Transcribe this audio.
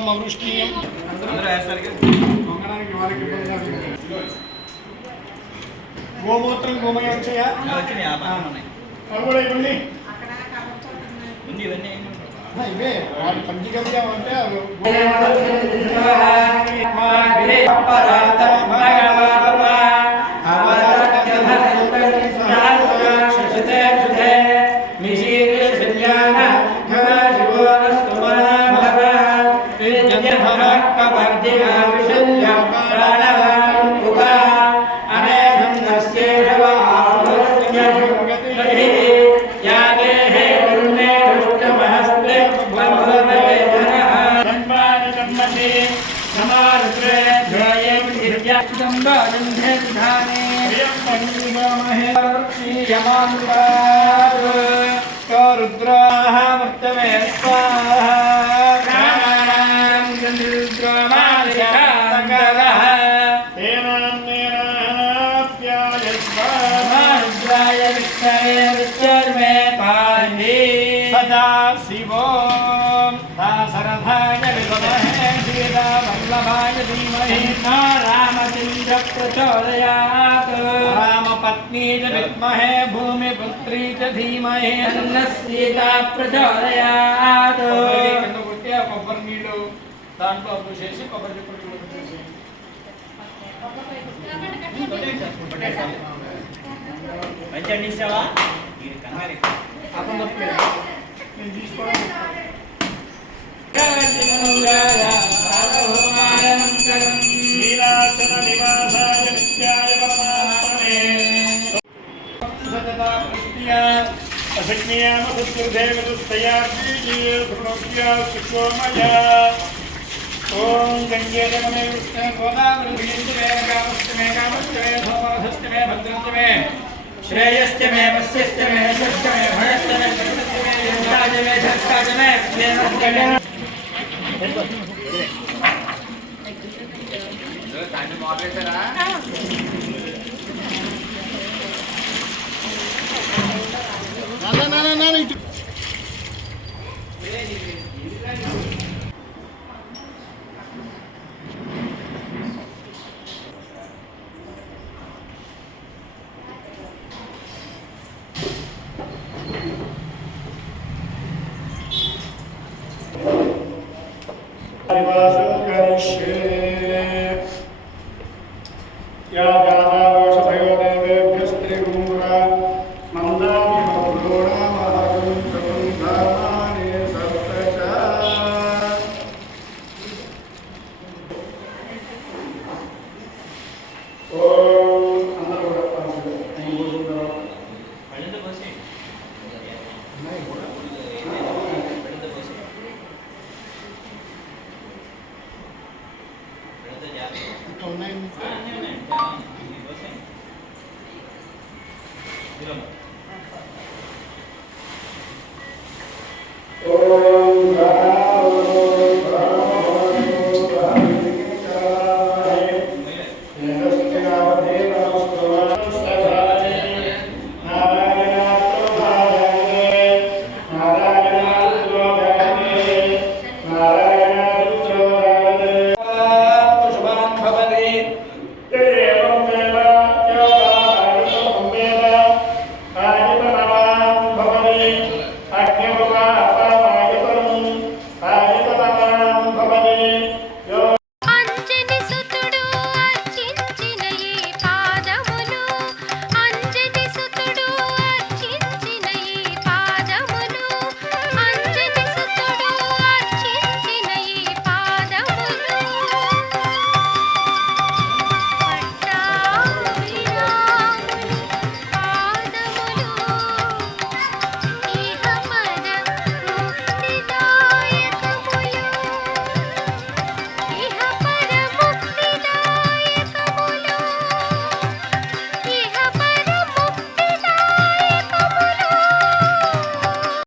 వృష్ణీయం గోమూత్రం గోమయం చేయ ఇవే వాటి పంచగవ్యం అంటే रुद्राः मर्तमे स्वाहा सदा शिवो दाशरथाय विद्महे सीतावल्लभाय धीमहि रामचन्द्र प्रचोदयात् रामपत्नी च विद्महे भूमिपुत्री च धीमहि सीता प्रचोदयात् కొబ్బరి నీళ్ళు దాంట్లో అభిషేసి కొబ్బరి చెప్పులు పంచండి సేవా నేను తీసుకోవాలి నీలాచల నివాసాయ నిత్యాయ పరమాత్మనే సతతా కృష్ణ్య అసజ్ఞామ సుదేవతస్తయా జీయ ప్రణోక్య సుకోమయ ఓం గంగే నమే కృష్ణ గోదావరి కామస్తమే కామస్తమే సోమరసస్తమే భద్రస్తమే श्रेयश्च मे वस्यश्च मे यशश्च मे भयश्च मे भक्तश्च मे यशाच मे धर्ताच मे प्रेमश्च मे तानी मॉडरेटरा ना ఉన్నాయి